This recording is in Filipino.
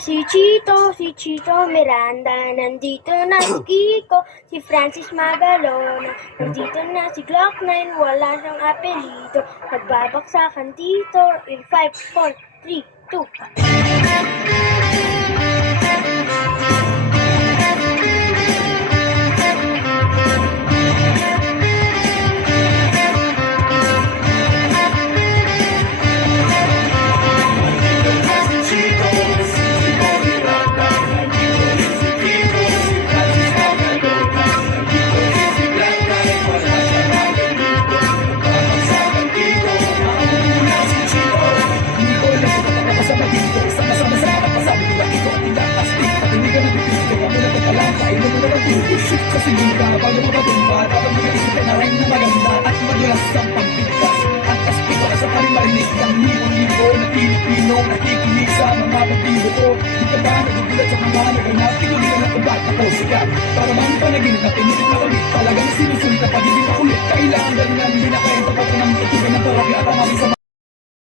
si Chito Miranda, nandito na si Kiko, si Francis Magalona, nandito na si Glock 9, wala siyang apelido, nagbabaksakan dito in 5, 4, 3, 2. Kasi mura, bago mapatumba, dapat mag-iisip ka na rin na maganda at madulas ang pagpigkas. At aspito ka sa taring marinig ng libo-libo na Pilipino nakikinig sa mga pagbibo ko. Di ka ba nagugulat sa mga naganap? Tinuloy na kabat ako sikat. Para bang panaginip na pinilit na ulit, talagang sinusulit na pagiging makulit. Kailangan ng